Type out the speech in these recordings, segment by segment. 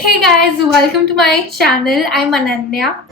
Hey guys, welcome to my channel. I'm Ananya.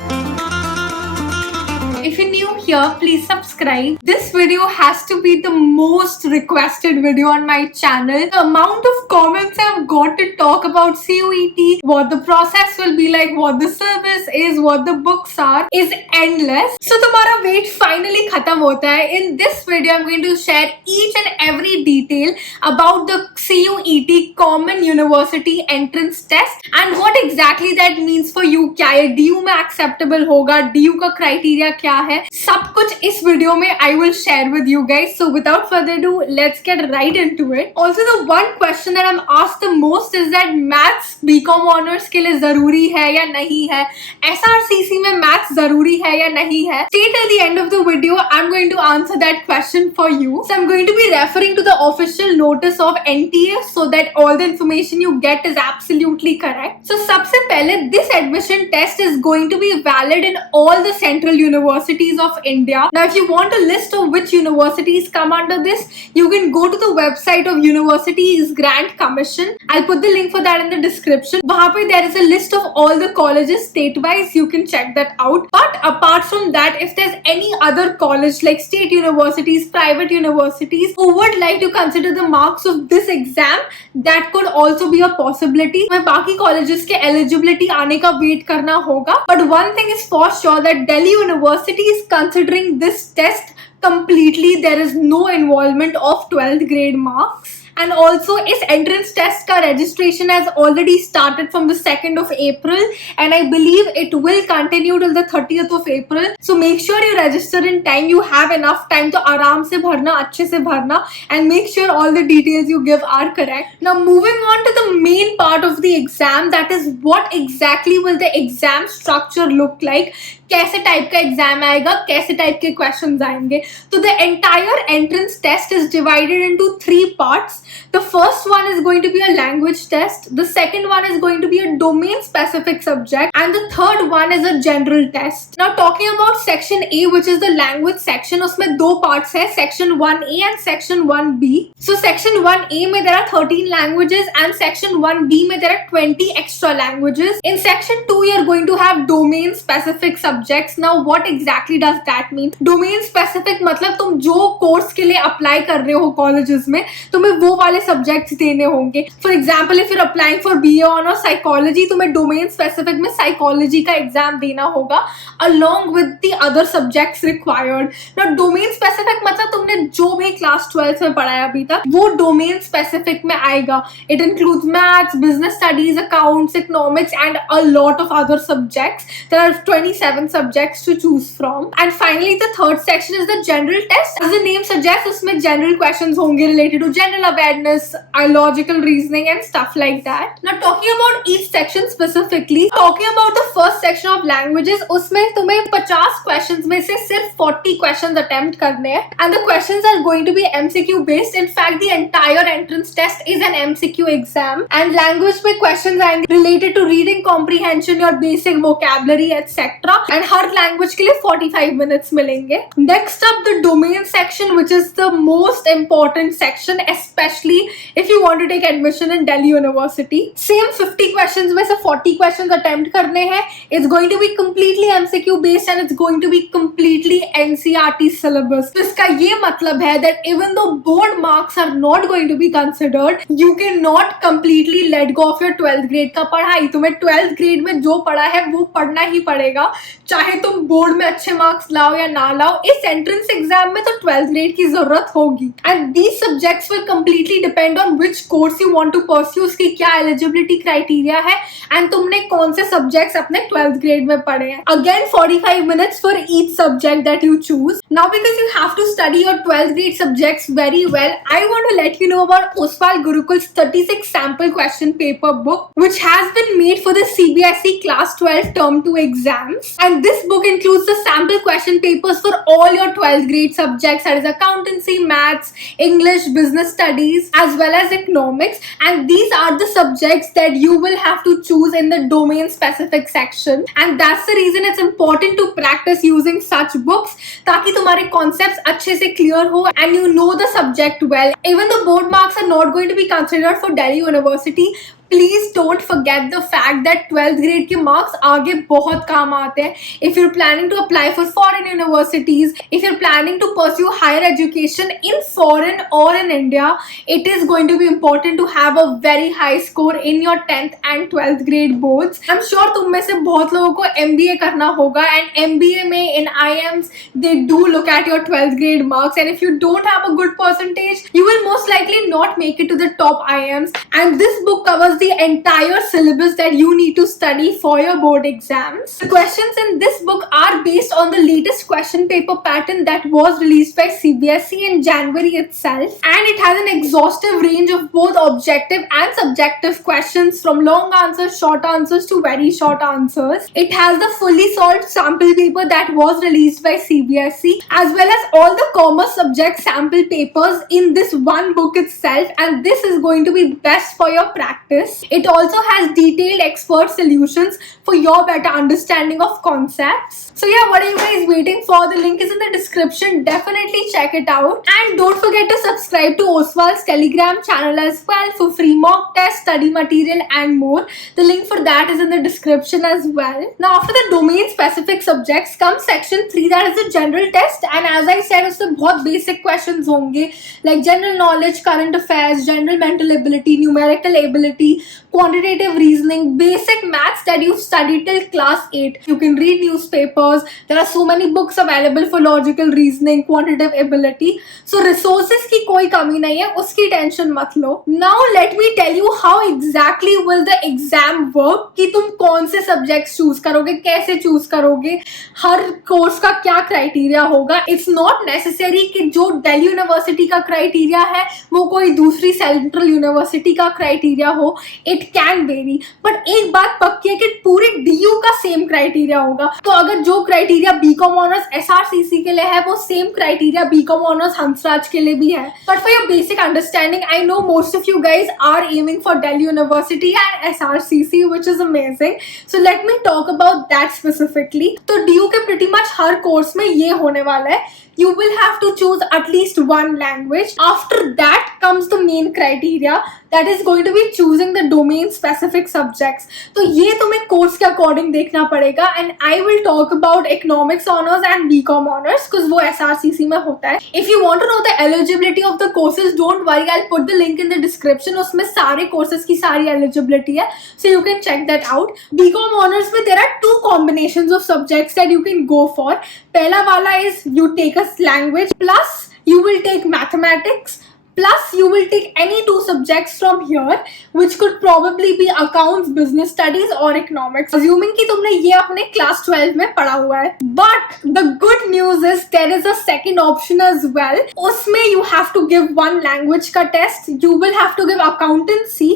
If you're new here, please subscribe. This video has to be the most requested video on my channel. The amount of comments I've got to talk about CUET, what the process will be like, what the syllabus is, what the books are, is endless. So तुम्हारा wait finally खत्म होता है. In this video, I'm going to share each and every detail about the CUET Common University Entrance Test and what exactly that means for you. क्या ये DU में acceptable होगा, DU का criteria क्या है, सब कुछ इस वीडियो में I will share with you guys. So without further ado, let's get right into it. Also, the one question that I'm asked the most is that maths BCom honors के लिए जरूरी है या नहीं है, SRCC में maths जरूरी है या नहीं है. Stay till the end of the video. I'm going to answer that question for you. So I'm going to be referring to the official notice of NTA so that all the information you get is absolutely correct. So सबसे पहले, this admission test is going to be valid in all the central universities of India. Now, if you want a list of which universities come under this, you can go to the website of Universities Grant Commission. I'll put the link for that in the description. वहाँ पे there is a list of all the colleges state-wise. You can check that out. But apart from that, if there's any other college like state universities, private universities who would like to consider the marks of this exam, that could also be a possibility. मैं बाकी colleges के eligibility आने का wait करना होगा. But one thing is for sure that Delhi University is considering this test completely. There is no involvement of 12th grade marks. And also, इस entrance test का registration has already started from the 2nd of April and I believe it will continue till the 30th of April. So make sure you register in time. You have enough time to आराम से भरना, अच्छे से भरना, and make sure all the details you give are correct. Now moving on to the main part of the exam, that is what exactly will the exam structure look like. कैसे type का exam आएगा, कैसे type के questions आएंगे. तो the entire entrance test is divided into 3 parts. The first one is going to be a language test, the second one is going to be a domain specific subject, and the third one is a general test. Now talking about section A, which is the language section, उसमें 2 parts है, section 1A and section 1B. So section 1A में there are 13 languages and section 1B में there are 20 extra languages. In section 2 you are going to have domain specific subjects. Now what exactly does that mean? Domain specific मतलब तुम जो course के लिए apply कर रहे हो कॉलेजेस में, तुम्हें वो वाले सब्जेक्ट्स देने होंगे. For example, if you are applying for BA honours psychology, तुम्हें डोमेन स्पेसिफिक में साइकोलॉजी का एग्जाम देना होगा along with the other subjects required. Now domain specific मतलब तुमने जो भी क्लास 12 में पढ़ा है अभी तक, वो डोमेन स्पेसिफिक में आएगा. It includes maths, business studies, accounts, economics and a lot of other subjects. There are 27 subjects to choose from. And finally, the third section is the general test. As the name suggests, उसमें general questions होंगे related to general awareness, logical reasoning and stuff like that. Now talking about each section specifically, talking about the first section of languages, उसमें तुम्हें 50 questions में से सिर्फ 40 questions attempt करने हैं. And the questions are going to be MCQ based. In fact, the entire entrance test is an MCQ exam. And language में questions आएंगे related to reading comprehension, your basic vocabulary, etc. And her language के लिए 45 minutes मिलेंगे. Next up, the domain section, which is the most important section, especially if you want to take admission in Delhi University. Same 50 questions में से 40 questions attempt करने हैं. It's going to be completely MCQ based and it's going to be completely NCERT syllabus. तो इसका ये मतलब है that even though board marks are not going to be considered, you cannot completely let go of your 12th grade का पढ़ाई. तुम्हें 12th grade में जो पढ़ा है वो पढ़ना ही पड़ेगा, चाहे तुम बोर्ड में अच्छे मार्क्स लाओ या ना लाओ. इस एंट्रेंस एग्जाम में तो 12th ग्रेड की जरूरत होगी. And these subjects will completely depend on which course you want to pursue, उसकी क्या एलिजिबिलिटी क्राइटेरिया है एंड तुमने कौन से सब्जेक्ट्स अपने 12th ग्रेड में पढ़े हैं. Again 45 minutes for each subject that you choose. Now because you have to study your 12th grade subjects very well, I want to let you know about Oswal Gurukul's 36 sample question paper book, which has been made for the CBSE class 12 term 2 exams. And this book includes the sample question papers for all your 12th grade subjects, that is accountancy, maths, English, business studies, as well as economics. And these are the subjects that you will have to choose in the domain specific section. And that's the reason it's important to practice using such books, ताकि तुम्हारे concepts अच्छे से clear हो and you know the subject well. Even though board marks are not going to be considered for Delhi University, please don't forget the fact that 12th grade के marks आगे बहुत काम आते हैं. If you're planning to apply for foreign universities, if you're planning to pursue higher education in foreign or in India, it is going to be important to have a very high score in your 10th and 12th grade boards. I'm sure तुम में से बहुत लोगों को MBA करना होगा, and MBA में in IIMs they do look at your 12th grade marks, and if you don't have a good percentage, you will most likely not make it to the top IIMs. And this book covers the entire syllabus that you need to study for your board exams. The questions in this book are based on the latest question paper pattern that was released by CBSE in January itself, and it has an exhaustive range of both objective and subjective questions, from long answers, short answers to very short answers. It has the fully solved sample paper that was released by CBSE, as well as all the commerce subject sample papers in this one book itself, and this is going to be best for your practice. It also has detailed expert solutions for your better understanding of concepts. So yeah, what are you guys waiting for? The link is in the description. Definitely check it out. And don't forget to subscribe to Oswal's Telegram channel as well for free mock tests, study material and more. The link for that is in the description as well. Now after the domain specific subjects comes section 3, that is the general test. And as I said, उसमें बहुत basic questions होंगे like general knowledge, current affairs, general mental ability, numerical ability, quantitative reasoning, basic maths that you've studied till class 8. You can read newspapers. There are so many books available for logical reasoning, quantitative ability. So resources की कोई कमी नहीं है, उसकी tension मत लो. Now let me tell you how exactly will the exam work, कि तुम कौन से subjects choose करोगे, कैसे choose करोगे, हर कोर्स का क्या क्राइटेरिया होगा. It's not necessary कि जो दिल्ली यूनिवर्सिटी का क्राइटेरिया है वो कोई दूसरी सेंट्रल यूनिवर्सिटी का क्राइटेरिया हो. It can vary, but एक बात पक्की है कि पूरी DU का सेम क्राइटेरिया होगा. तो अगर जो क्राइटेरिया बीकॉम ऑनर्स SRCC के लिए है वो same criteria BCom honours Hansraj के लिए भी है. But for your basic understanding, I know most of you guys are aiming for Delhi University and SRCC, which is amazing. So let me talk about that specifically. तो DU के pretty much हर course में ये होने वाला है. You will have to choose at least one language. After that comes the main criteria, that is going to be choosing the domain specific subjects. तो ये तुम्हें कोर्स के अकॉर्डिंग देखना पड़ेगा. And I will talk about economics honors and BCom honors because वो SRCC में होता है. If you want to know the eligibility of the courses, don't worry, I'll put the link in the description. उसमें सारे courses की सारी eligibility है, so you can check that out. BCom honors में there are two combinations of subjects that you can go for. पहला वाला is you take a language plus you will take mathematics plus you will take any two subjects from here, which could probably be accounts, business studies or economics, assuming कि तुमने ये अपने class 12 में पढ़ा हुआ है. But the good news is there is a second option as well. उसमें you have to give one language का test. You will have to give accountancy,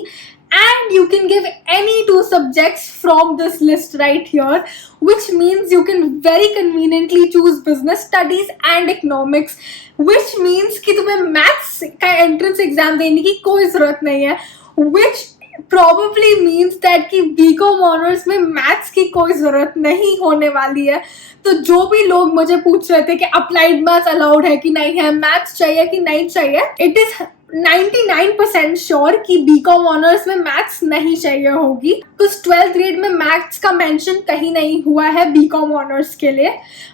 and you can give any two subjects from this list right here, which means you can very conveniently choose business studies and economics, which means कि तुम्हें maths का entrance exam देने की कोई ज़रूरत नहीं है, which probably means that कि BCom honors में maths की कोई ज़रूरत नहीं होने वाली है. तो जो भी लोग मुझे पूछ रहे थे कि applied maths allowed है कि नहीं है, maths चाहिए कि नहीं चाहिए, it is 99% श्योर कि बीकॉम ऑनर्स में मैथ्स नहीं चाहिए होगी, कुछ 12th ग्रेड में मैथ्स का मेंशन कहीं नहीं हुआ है बीकॉम ऑनर्स के लिए.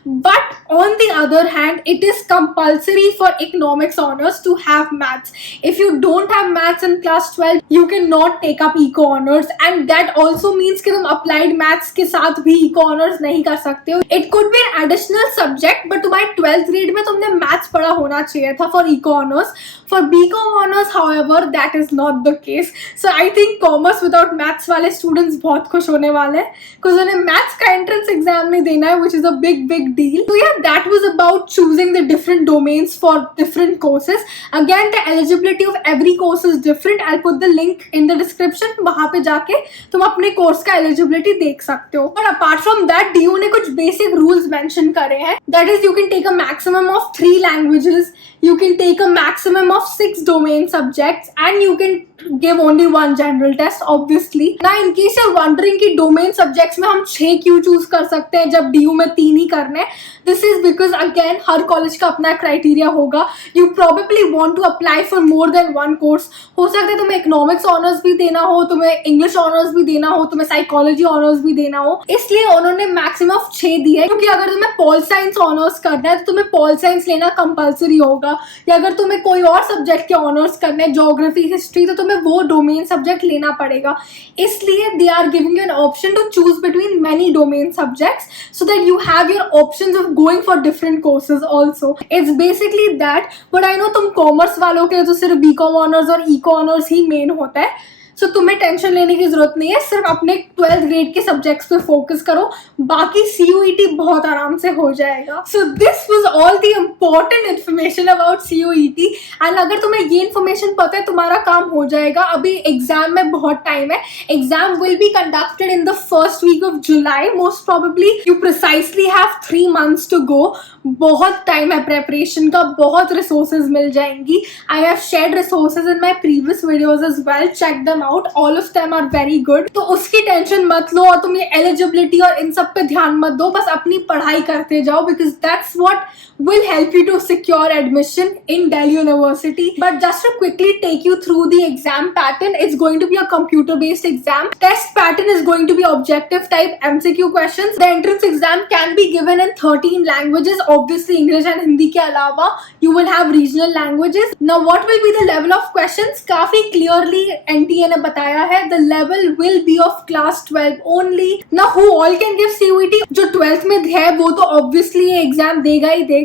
But on the other hand it is compulsory for economics honours to have maths. If you don't have maths in class 12 you can not take up eco honours, and that also means कि तुम applied maths के साथ भी eco honours नहीं कर सकते हो. It could be an additional subject, but तुम्हारे 12th ग्रेड में तुमने मैथ्स पढ़ा होना चाहिए था for eco honours. For BCom honors however that is not the case, so I think commerce without maths वाले students बहुत खुश होने वाले हैं because उन्हें maths का entrance exam नहीं देना है, which is a big deal. So yeah, that was about choosing the different domains for different courses. Again, the eligibility of every course is different. I'll put the link in the description. वहाँ पे जाके तुम अपने course का eligibility देख सकते हो. But apart from that, DU ने कुछ basic rules mention करे हैं. That is, you can take a maximum of 3 languages. You can take a maximum of 6 domains domain subjects and you can give only one general test obviously. Now in case you're wondering कि domain subjects में हम 6 क्यों choose कर सकते हैं जब DU में 3 ही करने, this is because again her college का अपना criteria होगा. You probably want to apply for more than one course. हो सकता है तुम्हें economics honors भी देना हो, तुम्हें English honors भी देना हो, तुम्हें psychology honors भी देना हो, इसलिए उन्होंने maximum 6 दिए है. क्योंकि अगर तुम्हें pol science honors करना है तो तुम्हें pol science लेना compulsory होगा, या अगर तुम्हें कोई और subject के honors करना है, geography, history, तो तुम्हें वो डोमेन सब्जेक्ट लेना पड़ेगा. इसलिए they are giving you an option to choose between many domain subjects so that you have your options of going for different courses also. It's basically that. But I know तुम commerce वालों के तो सिर्फ BCom honours और eco honours ही main होता है, सो तुम्हें टेंशन लेने की जरूरत नहीं है. सिर्फ अपने 12th ग्रेड के सब्जेक्ट्स पे फोकस करो, बाकी CUET बहुत आराम से हो जाएगा. So this was all the important information about CUET. And अगर तुम्हें ये इन्फॉर्मेशन पता है तुम्हारा काम हो जाएगा. अभी एग्जाम में बहुत टाइम है. Exam will be conducted in the first week of July most probably. You precisely have 3 months to go. बहुत टाइम है प्रेपरेशन का, बहुत रिसोर्सेज मिल जाएंगी. I have shared resources in my previous videos as well. Check them out, all of them are very good. तो उसकी tension मत लो और तुम ये एलिजिबिलिटी और इन सब पे ध्यान मत दो. बस अपनी पढ़ाई करते जाओ because that's what will help you to secure admission in Delhi University. But just to quickly take you through the exam pattern, it's going to be a computer based exam. Test pattern is going to be objective type MCQ questions. The entrance exam can be given in 13 languages, obviously English and Hindi के अलावा you will have regional languages. Now what will be the level of questions? काफी clearly NTA ने बताया है. The level will be of class 12 only. Now who all can give CUET? जो 12th में है वो तो obviously ये एग्जाम देगा ही देगा,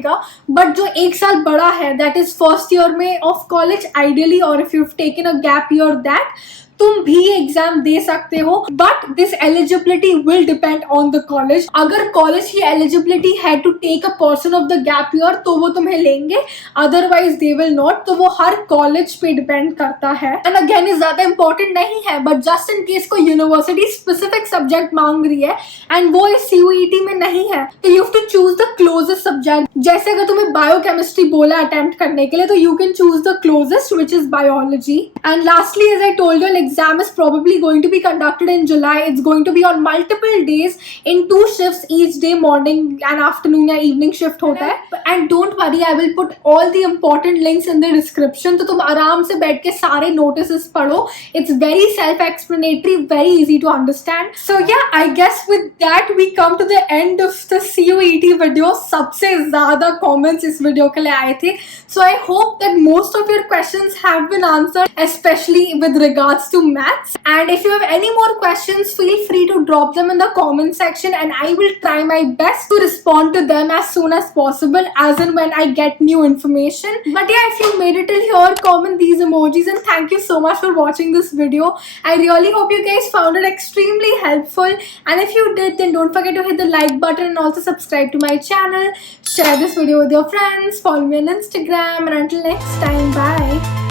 बट जो एक साल बड़ा है दैट इज फर्स्ट ईयर में ऑफ कॉलेज आइडियली, और if you taken a gap year that, तुम भी एग्जाम दे सकते हो. But this eligibility will depend on the college. अगर कॉलेज की एलिजिबिलिटी है to take a person of the gap year तो वो तुम्हें लेंगे, अदरवाइज दे विल नॉट. तो वो हर कॉलेज पे डिपेंड करता है. एंड अगेन ये ज्यादा इंपॉर्टेंट नहीं है, बट जस्ट इन केस कोई यूनिवर्सिटी स्पेसिफिक सब्जेक्ट मांग रही है एंड वो इस CUET में नहीं है तो you have to choose the closest subject. जैसे अगर तुम्हें बायोकेमिस्ट्री बोला अटेम्प्ट करने के लिए तो you can choose the closest which is biology. And lastly as I told you, exam is probably going to be conducted in July. It's going to be on multiple days in 2 shifts each day, morning and afternoon या evening shift होता है. And don't worry, I will put all the important links in the description. तो तुम आराम से बैठ के सारे notices पढ़ो. It's very self-explanatory, very easy to understand. So yeah, I guess with that we come to the end of the CUET video. सबसे ज़्यादा comments इस video के लिए आए थे. So I hope that most of your questions have been answered, especially with regards to maths. And if you have any more questions, feel free to drop them in the comment section and I will try my best to respond to them as soon as possible, as and when I get new information. But yeah, if you made it till here, comment these emojis and thank you so much for watching this video. I really hope you guys found it extremely helpful, and if you did, then don't forget to hit the like button and also subscribe to my channel. Share this video with your friends, follow me on Instagram, and until next time, bye.